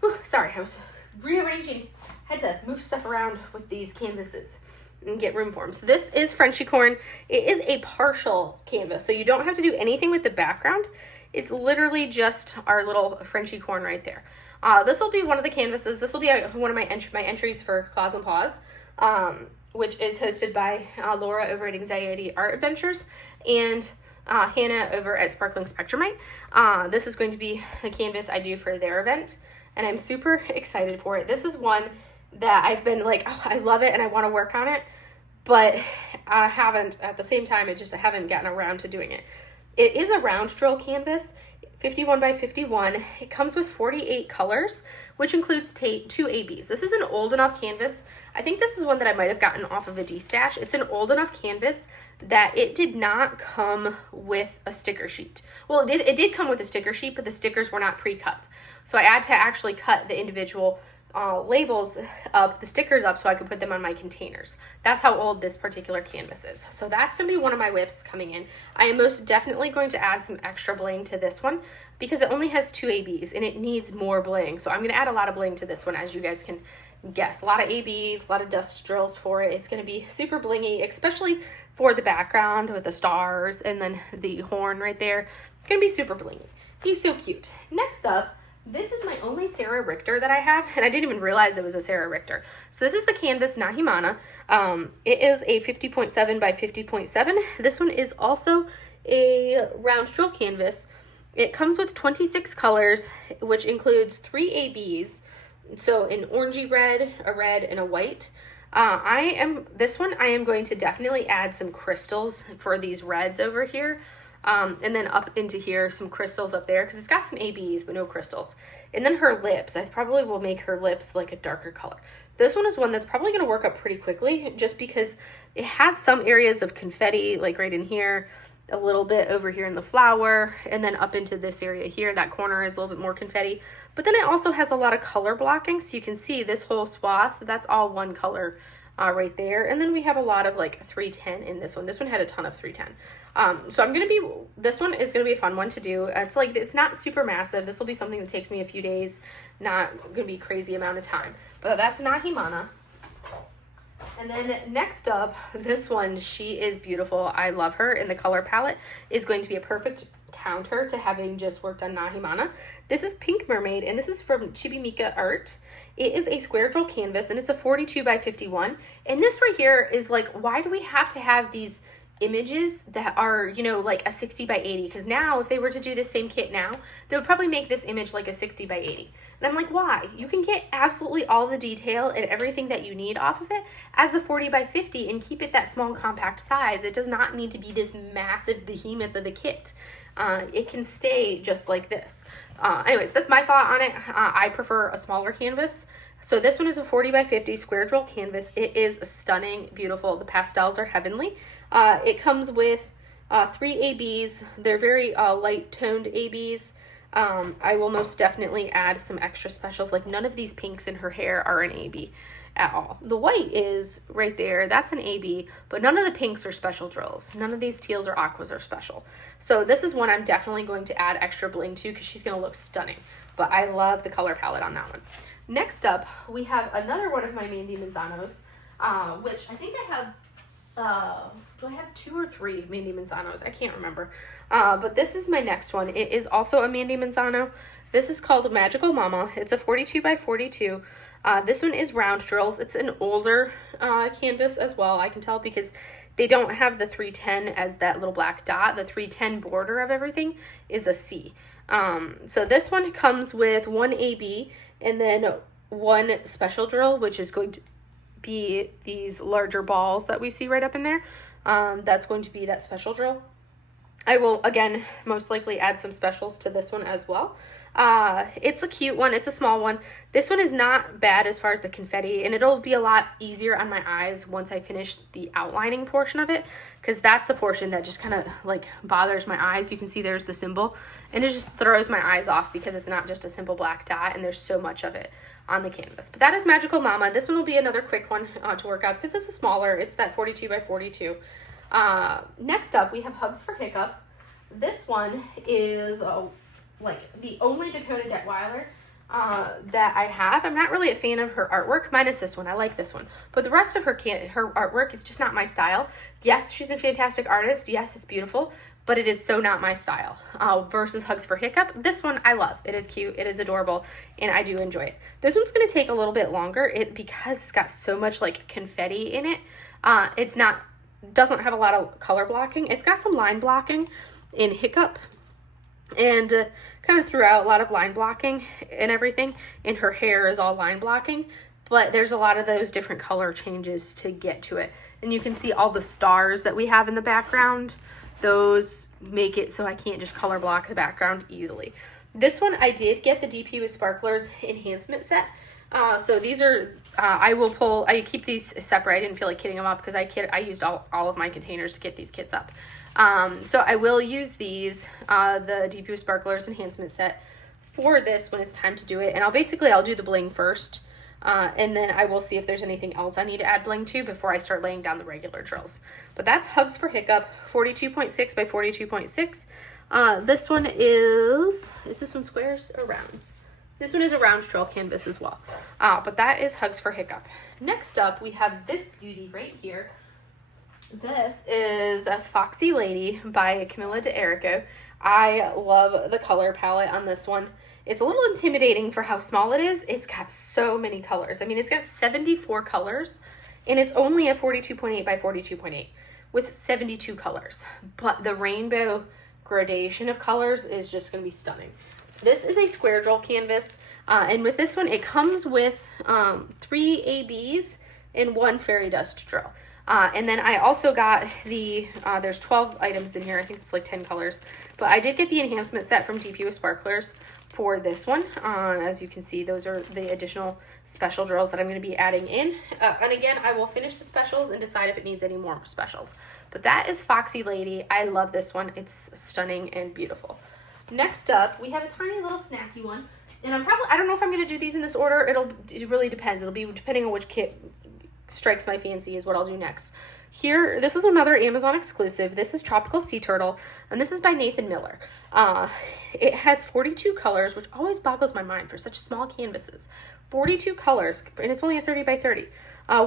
Whew, sorry, I was rearranging. Had to move stuff around with these canvases and get room for them. So this is Frenchie Corn. It is a partial canvas, so you don't have to do anything with the background. It's literally just our little Frenchie Corn right there. This will be one of the canvases. This will be one of my entries for Claws and Paws, which is hosted by Laura over at Anxiety Art Adventures, and Hannah over at Sparkling Spectrumite. This is going to be the canvas I do for their event, and I'm super excited for it. This is one that I've been like, oh, I love it and I want to work on it, but I haven't, at the same time, I haven't gotten around to doing it. It is a round drill canvas, 51 by 51. It comes with 48 colors, which includes 2 ABs. This is an old enough canvas. I think this is one that I might have gotten off of a D-stash. It's an old enough canvas that it did not come with a sticker sheet. Well, it did come with a sticker sheet, but the stickers were not pre-cut. So I had to actually cut the individual labels up, the stickers up, so I could put them on my containers. That's how old this particular canvas is. So that's going to be one of my whips coming in. I am most definitely going to add some extra bling to this one because it only has 2 ABs and it needs more bling. So I'm going to add a lot of bling to this one, as you guys can guess. A lot of ABs, a lot of dust drills for it. It's going to be super blingy, especially for the background with the stars and then the horn right there. It's going to be super blingy. He's so cute. Next up, this is my only Sarah Richter that I have, and I didn't even realize it was a Sarah Richter. So this is the canvas Nahima. It is a 50.7 by 50.7. This one is also a round drill canvas. It comes with 26 colors, which includes 3 ABs. So an orangey red, a red, and a white. This one I am going to definitely add some crystals for these reds over here. And then up into here, some crystals up there, because it's got some ABs, but no crystals. And then her lips, I probably will make her lips like a darker color. This one is one that's probably going to work up pretty quickly, just because it has some areas of confetti, like right in here, a little bit over here in the flower, and then up into this area here. That corner is a little bit more confetti. But then it also has a lot of color blocking, so you can see this whole swath, that's all one color right there. And then we have a lot of like 310 in this one. This one had a ton of 310. So this one is going to be a fun one to do. It's not super massive. This will be something that takes me a few days, not going to be a crazy amount of time. But that's Nahima. And then next up, this one, she is beautiful. I love her, and the color palette is going to be a perfect counter to having just worked on Nahima. This is Pink Mermaid, and this is from Chibi Mika Art. It is a square drill canvas, and it's a 42 by 51. And this right here is like, why do we have to have these images that are, you know, like a 60 by 80? Because now if they were to do this same kit now, they would probably make this image like a 60 by 80. And I'm like, why? You can get absolutely all the detail and everything that you need off of it as a 40 by 50 and keep it that small compact size. It does not need to be this massive behemoth of a kit. It can stay just like this. Anyways, that's my thought on it. I prefer a smaller canvas. So this one is a 40 by 50 square drill canvas. It is stunning, beautiful. The pastels are heavenly. It comes with 3 ABs. They're very light toned ABs. I will most definitely add some extra specials. Like none of these pinks in her hair are an AB at all. The white is right there. That's an AB, but none of the pinks are special drills. None of these teals or aquas are special. So this is one I'm definitely going to add extra bling to because she's going to look stunning. But I love the color palette on that one. Next up, we have another one of my Mandy Manzanos, which I think I have, do I have 2 or 3 Mandy Manzanos? I can't remember. But this is my next one. It is also a Mandy Manzano. This is called Magical Mama. It's a 42 by 42. This one is round drills. It's an older canvas as well, I can tell, because they don't have the 310 as that little black dot. The 310 border of everything is a C. So this one comes with 1 AB and then 1 special drill, which is going to be these larger balls that we see right up in there. That's going to be that special drill. I will, again, most likely add some specials to this one as well. It's a cute one. It's a small one. This one is not bad as far as the confetti, and it'll be a lot easier on my eyes once I finish the outlining portion of it, because that's the portion that just kind of like bothers my eyes. You can see there's the symbol, and it just throws my eyes off because it's not just a simple black dot, and there's so much of it on the canvas. But that is Magical Mama. This one will be another quick one to work out because it's a smaller. It's that 42 by 42. Next up, we have Hugs for Hiccup. This one is like the only Dakota Detweiler that I have. I'm not really a fan of her artwork, minus this one. I like this one, but the rest of her artwork is just not my style. Yes, she's a fantastic artist. Yes, it's beautiful, but it is so not my style. Versus Hugs for Hiccup, this one I love. It is cute, it is adorable, and I do enjoy it. This one's gonna take a little bit longer because it's got so much like confetti in it. Doesn't have a lot of color blocking. It's got some line blocking in Hiccup, and kind of throughout a lot of line blocking and everything, and her hair is all line blocking, but there's a lot of those different color changes to get to it. And you can see all the stars that we have in the background. Those make it so I can't just color block the background easily. This one I did get the DP with Sparklers enhancement set. So these are, I keep these separate. I didn't feel like kitting them up because I used all of my containers to get these kits up. So I will use these, the DP with Sparklers enhancement set for this when it's time to do it. And I'll do the bling first. And then I will see if there's anything else I need to add bling to before I start laying down the regular drills. But that's Hugs for Hiccup, 42.6 by 42.6. This one is this one squares or rounds? This one is a round drill canvas as well. But that is Hugs for Hiccup. Next up, we have this beauty right here. This is a Foxy Lady by Camilla D'Erico. I love the color palette on this one. It's a little intimidating for how small it is. It's got so many colors. I mean, it's got 74 colors, and it's only a 42.8 by 42.8 with 72 colors. But the rainbow gradation of colors is just going to be stunning. This is a square drill canvas, and with this one, it comes with 3 ABs and 1 fairy dust drill. And then I also got there's 12 items in here. I think it's like 10 colors. But I did get the enhancement set from DP with Sparklers for this one. As you can see, those are the additional special drills that I'm going to be adding in. And again, I will finish the specials and decide if it needs any more specials. But that is Foxy Lady. I love this one. It's stunning and beautiful. Next up, we have a tiny little snacky one. And I don't know if I'm going to do these in this order. It really depends. It'll be depending on which kit strikes my fancy is what I'll do next. Here, this is another Amazon exclusive. This is Tropical Sea Turtle, and this is by Nathan Miller. It has 42 colors, which always boggles my mind for such small canvases. 42 colors, and it's only a 30 by 30,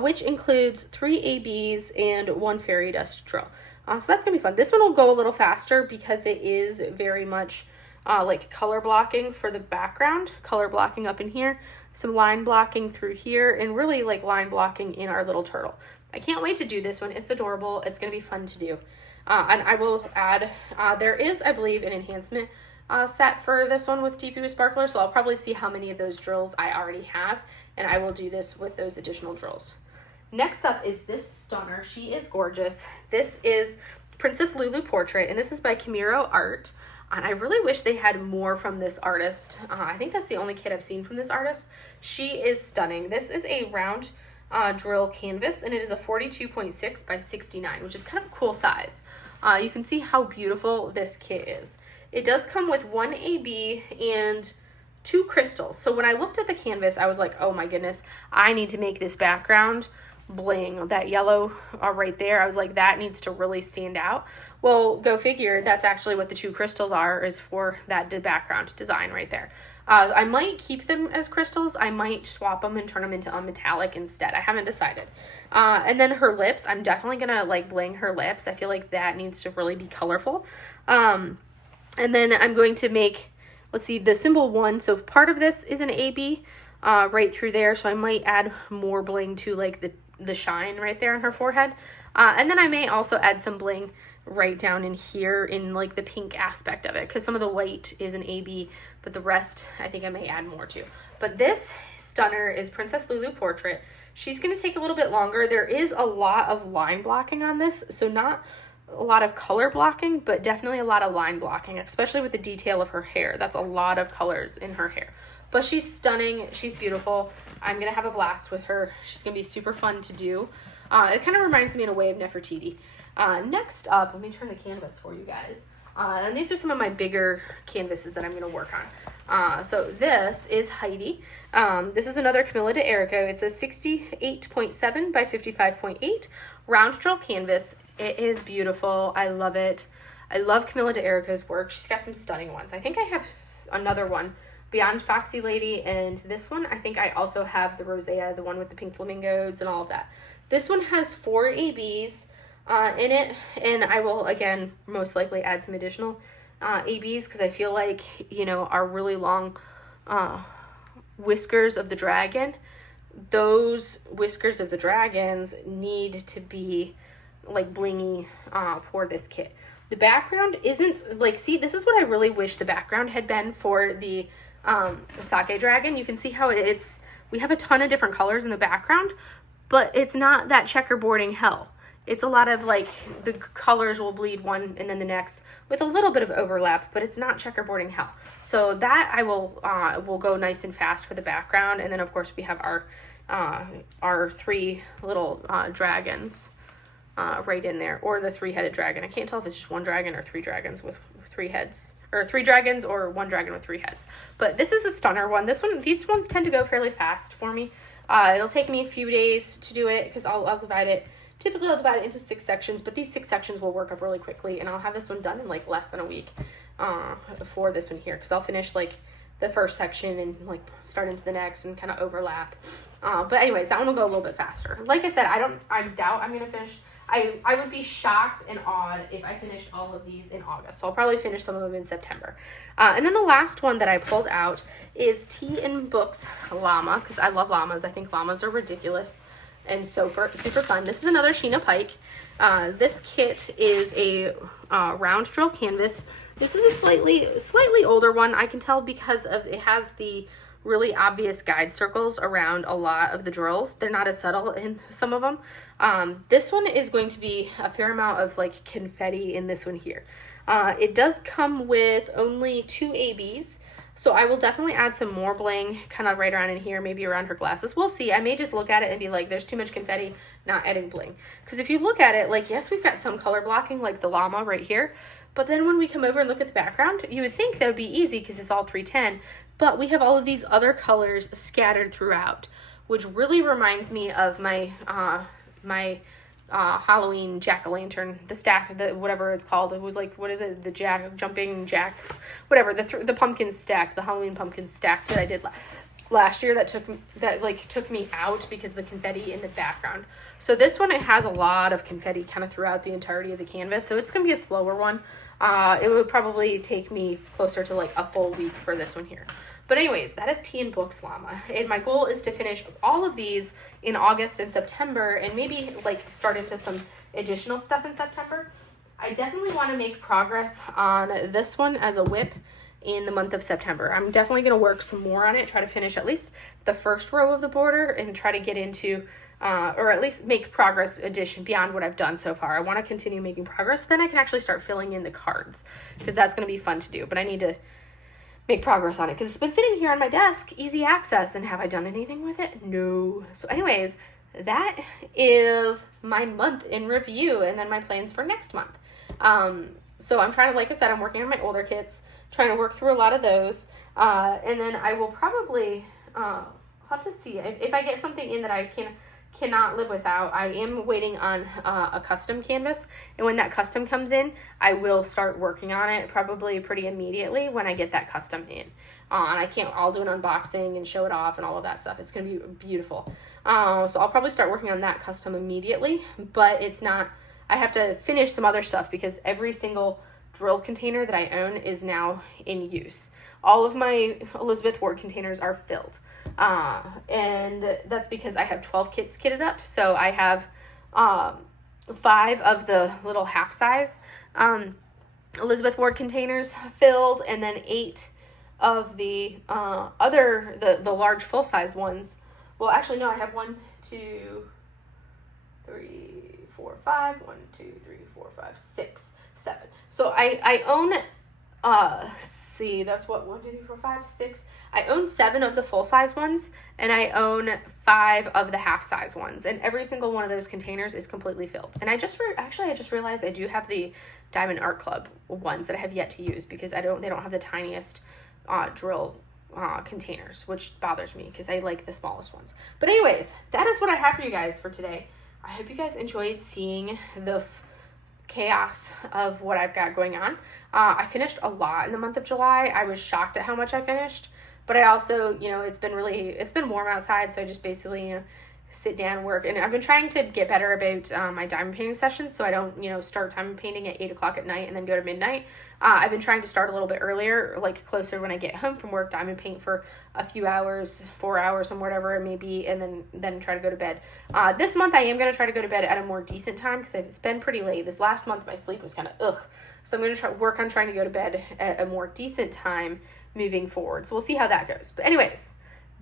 which includes 3 ABs and 1 fairy dust drill. So that's going to be fun. This one will go a little faster because it is very much like color blocking for the background, color blocking up in here, some line blocking through here, and really like line blocking in our little turtle. I can't wait to do this one. It's adorable. It's going to be fun to do. And I will add, there is, I believe, an enhancement set for this one with DP with Sparkler, so I'll probably see how many of those drills I already have, and I will do this with those additional drills. Next up is this stunner. She is gorgeous. This is Princess Lulu Portrait, and this is by Camiro Art. And I really wish they had more from this artist. I think that's the only kit I've seen from this artist. She is stunning. This is a round drill canvas, and it is a 42.6 by 69, which is kind of a cool size. You can see how beautiful this kit is. It does come with 1 AB and 2 crystals. So when I looked at the canvas, I was like, oh my goodness, I need to make this background bling. That yellow right there, I was like, that needs to really stand out. Well, go figure, that's actually what the 2 crystals are, is for that background design right there. I might keep them as crystals. I might swap them and turn them into metallic instead. I haven't decided. And then her lips, I'm definitely gonna like bling her lips. I feel like that needs to really be colorful. And then I'm going to make, let's see, the symbol 1. So part of this is an AB right through there. So I might add more bling to like the shine right there on her forehead. And then I may also add some bling right down in here in like the pink aspect of it, because some of the white is an AB, but the rest I think I may add more to. But this stunner is Princess Lulu Portrait. She's going to take a little bit longer. There is a lot of line blocking on this, so not a lot of color blocking, but definitely a lot of line blocking, especially with the detail of her hair. That's a lot of colors in her hair. But she's stunning. She's beautiful. I'm going to have a blast with her. She's going to be super fun to do. It kind of reminds me in a way of Nefertiti. Next up, let me turn the canvas for you guys. And these are some of my bigger canvases that I'm going to work on. So this is Heidi. This is another Camilla D'Erico. It's a 68.7 by 55.8 round drill canvas. It is beautiful. I love it. I love Camilla D'Erico's work. She's got some stunning ones. I think I have another one beyond Foxy Lady, and this one, I think I also have the Rosea, the one with the pink flamingos and all of that. This one has 4 ABs, in it, and I will, again, most likely add some additional ABs, because I feel like, you know, our really long whiskers of the dragon, those whiskers of the dragons need to be like blingy for this kit. The background isn't like, see, this is what I really wish the background had been for the sake dragon. You can see how we have a ton of different colors in the background, but it's not that checkerboarding hell. It's a lot of like, the colors will bleed one and then the next with a little bit of overlap, but it's not checkerboarding hell. So that I will go nice and fast for the background. And then of course we have our three little dragons right in there, or the three-headed dragon. I can't tell if it's just one dragon or three dragons with three heads, or three dragons or one dragon with three heads. But this is a stunner one. These ones tend to go fairly fast for me. It'll take me a few days to do it, because I'll divide it. Typically I'll divide it into 6 sections, but these 6 sections will work up really quickly, and I'll have this one done in like less than a week for this one here, because I'll finish like the first section and like start into the next and kind of overlap. But anyways, that one will go a little bit faster. Like I said, I doubt I'm gonna finish. I would be shocked and awed if I finished all of these in August. So I'll probably finish some of them in September. And then the last one that I pulled out is Tea and Books Llama, because I love llamas. I think llamas are ridiculous and super fun. This is another Sheena Pike. This kit is a round drill canvas. This is a slightly older one. I can tell because it has the really obvious guide circles around a lot of the drills. They're not as subtle in some of them. This one is going to be a fair amount of like confetti in this one here. It does come with only 2 ABs, so I will definitely add some more bling kind of right around in here, maybe around her glasses. We'll see. I may just look at it and be like, there's too much confetti, not adding bling. Because if you look at it, like, yes, we've got some color blocking like the llama right here, but then when we come over and look at the background, you would think that would be easy because it's all 310, but we have all of these other colors scattered throughout, which really reminds me of my Halloween jack-o'-lantern, the stack, whatever it's called. It was like, what is it? The jumping jack, whatever, the pumpkin stack, the Halloween pumpkin stack that I did last year that took me out because of the confetti in the background. So this one, it has a lot of confetti kind of throughout the entirety of the canvas, so it's going to be a slower one. It would probably take me closer to like a full week for this one here. But anyways, that is Tea and Books Llama. And my goal is to finish all of these in August and September, and maybe like start into some additional stuff in September. I definitely want to make progress on this one as a whip in the month of September. I'm definitely going to work some more on it, try to finish at least the first row of the border and try to get into, or at least make progress addition beyond what I've done so far. I want to continue making progress. Then I can actually start filling in the cards, because that's going to be fun to do. But I need to make progress on it because it's been sitting here on my desk, easy access, and have I done anything with it? No. So anyways, that is my month in review, and then my plans for next month. So I'm trying to, like I said, I'm working on my older kits, trying to work through a lot of those, and then I will probably have to see if I get something in that I cannot live without. I am waiting on a custom canvas, and when that custom comes in, I will start working on it probably pretty immediately when I get that custom in. And I'll do an unboxing and show it off and all of that stuff. It's going to be beautiful. So I'll probably start working on that custom immediately, but it's not, I have to finish some other stuff because every single drill container that I own is now in use. All of my Elizabeth Ward containers are filled. And that's because I have 12 kits kitted up. So I have 5 of the little half size Elizabeth Ward containers filled, and then 8 of the the large full size ones. Well, actually, no, I have 1, 2, 3, 4, 5, 1, 2, 3, 4, 5, 6, 7. So I own, see, that's what, 1, 2, 3, 4, 5, 6. I own 7 of the full-size ones, and I own 5 of the half-size ones, and every single one of those containers is completely filled. And I just realized I do have the Diamond Art Club ones that I have yet to use because they don't have the tiniest drill containers, which bothers me because I like the smallest ones. But anyways, that is what I have for you guys for today. I hope you guys enjoyed seeing this chaos of what I've got going on. I finished a lot in the month of July. I was shocked at how much I finished. But I also, it's been warm outside, so I just basically, sit down and work. And I've been trying to get better about my diamond painting sessions, so I don't, you know, start diamond painting at 8 o'clock at night and then go to midnight. I've been trying to start a little bit earlier, like closer when I get home from work, diamond paint for a few hours, 4 hours and whatever it may be, and then try to go to bed. This month I am going to try to go to bed at a more decent time because it's been pretty late. This last month my sleep was kind of ugh. So I'm going to work on trying to go to bed at a more decent time moving forward. So we'll see how that goes. But anyways,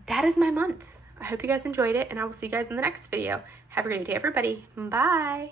that is my month. I hope you guys enjoyed it, and I will see you guys in the next video. Have a great day, everybody. Bye.